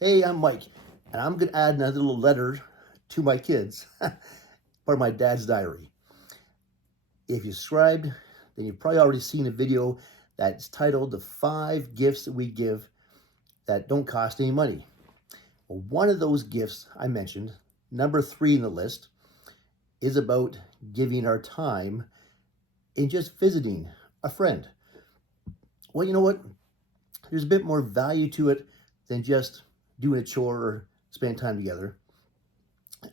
Hey, I'm Mike, and I'm going to add another little letter to my kids, part of my dad's diary. If you subscribed, then you've probably already seen a video that's titled The 5 Gifts That We Give That Don't Cost Any Money. Well, one of those gifts I mentioned, number 3 in the list, is about giving our time in just visiting a friend. Well, you know what? There's a bit more value to it than just doing a chore or spending time together.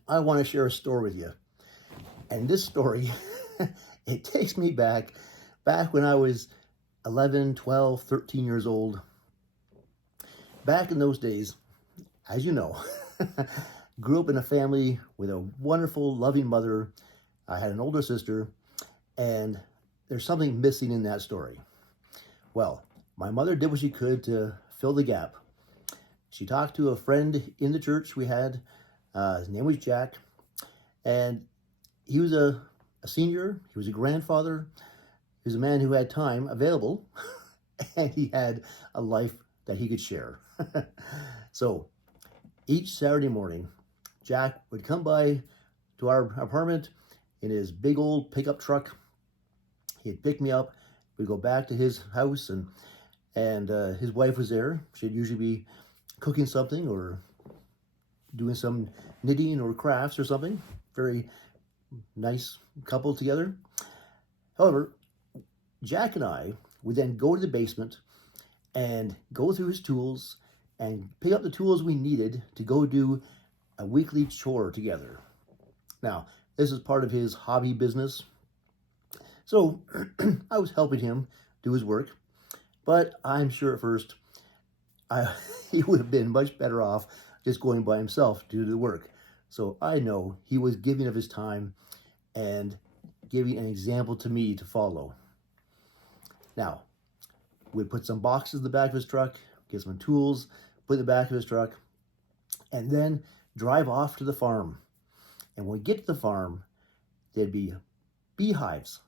I want to share a story with you. And this story, it takes me back when I was 11, 12, 13 years old. Back in those days, as you know, grew up in a family with a wonderful, loving mother. I had an older sister, and there's something missing in that story. Well, my mother did what she could to fill the gap. She talked to a friend in the church we had. His name was Jack, and he was a senior. He was a grandfather. He was a man who had time available, and he had a life that he could share. So each Saturday morning, Jack would come by to our apartment in his big old pickup truck. He'd pick me up. We'd go back to his house, and his wife was there. She'd usually be cooking something or doing some knitting or crafts or something. Very nice couple together. However, Jack and I would then go to the basement and go through his tools and pick up the tools we needed to go do a weekly chore together. Now, this is part of his hobby business. So I was helping him do his work, but I'm sure at first he would have been much better off just going by himself to do the work. So I know he was giving of his time and giving an example to me to follow. Now, we'd put some boxes in the back of his truck, get some tools, put in the back of his truck, and then drive off to the farm. And when we get to the farm, there'd be beehives.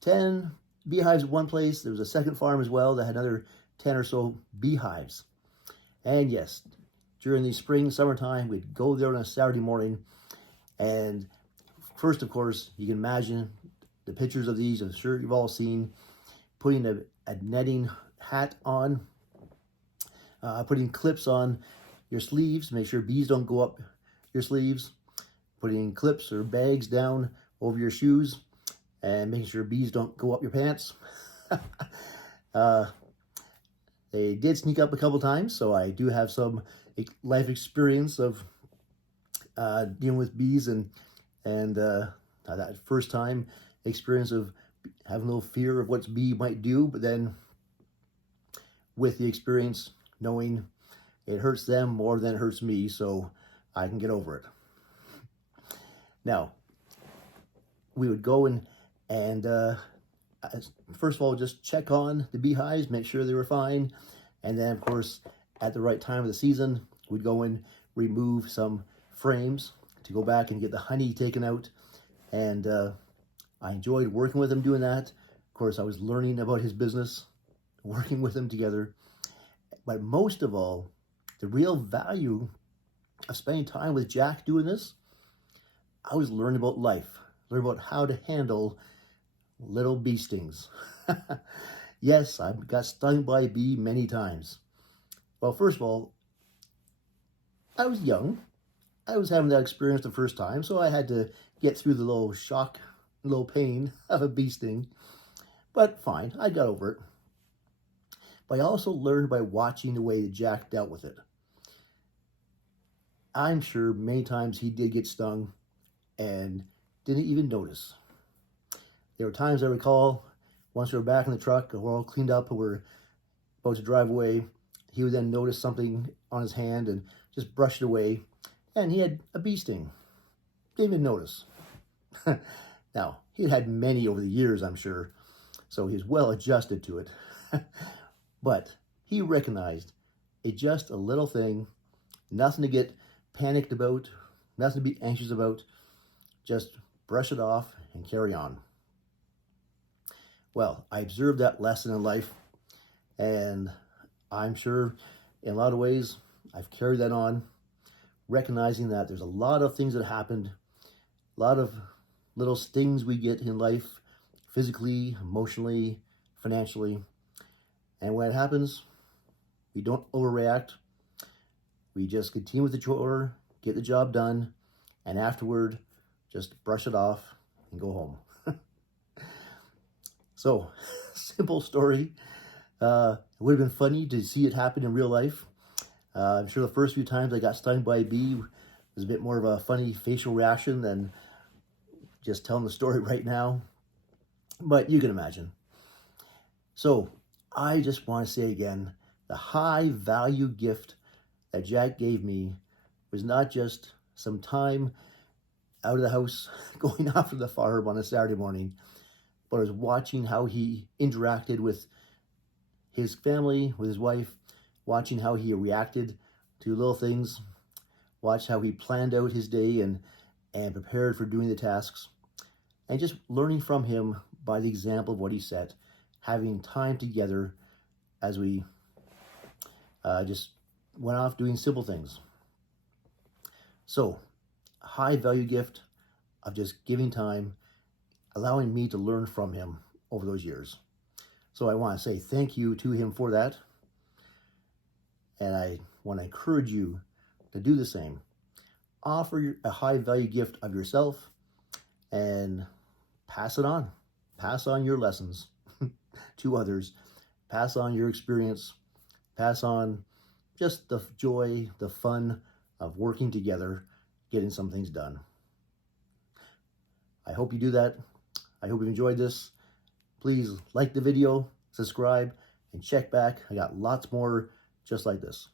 10 beehives at one place. There was a second farm as well that had another 10 or so beehives. And yes, during the spring, summertime, we'd go there on a Saturday morning. And first, of course, you can imagine the pictures of these. I'm sure you've all seen putting a netting hat on, putting clips on your sleeves to make sure bees don't go up your sleeves, putting clips or bags down over your shoes, and making sure bees don't go up your pants. They did sneak up a couple times, so I do have some life experience of dealing with bees and that first time experience of having a little fear of what bee might do, but then with the experience knowing it hurts them more than it hurts me, so I can get over it. Now, we would go and first of all, just check on the beehives, make sure they were fine. And then, of course, at the right time of the season, we'd go and remove some frames to go back and get the honey taken out. And I enjoyed working with him doing that. Of course, I was learning about his business, working with him together. But most of all, the real value of spending time with Jack doing this, I was learning about life, learning about how to handle little bee stings. Yes, I got stung by a bee many times. Well, first of all, I was young. I was having that experience the first time, so I had to get through the little shock, little pain of a bee sting. But fine, I got over it. But I also learned by watching the way that Jack dealt with it. I'm sure many times he did get stung and didn't even notice. There were times I recall, once we were back in the truck, we're all cleaned up and we're about to drive away, he would then notice something on his hand and just brush it away, and he had a bee sting. Didn't even notice. Now, he'd had many over the years, I'm sure, so he was well adjusted to it. But he recognized it's just a little thing, nothing to get panicked about, nothing to be anxious about, just brush it off and carry on. Well, I observed that lesson in life, and I'm sure In a lot of ways, I've carried that on, recognizing that there's a lot of things that happened, a lot of little stings we get in life, physically, emotionally, financially. And when it happens, we don't overreact. We just continue with the chore, get the job done, and afterward, just brush it off and go home. So, simple story. It would have been funny to see it happen in real life. I'm sure the first few times I got stung by a bee was a bit more of a funny facial reaction than just telling the story right now. But you can imagine. So, I just want to say again, the high value gift that Jack gave me was not just some time out of the house going after the farm on a Saturday morning, but I was watching how he interacted with his family, with his wife, watching how he reacted to little things, watch how he planned out his day and prepared for doing the tasks, and just learning from him by the example of what he set, having time together as we just went off doing simple things. So, high value gift of just giving time, allowing me to learn from him over those years. So I want to say thank you to him for that. And I want to encourage you to do the same. Offer a high value gift of yourself and pass it on. Pass on your lessons to others. Pass on your experience. Pass on just the joy, the fun of working together, getting some things done. I hope you do that. I hope you enjoyed this. Please like the video, subscribe, and check back. I got lots more just like this.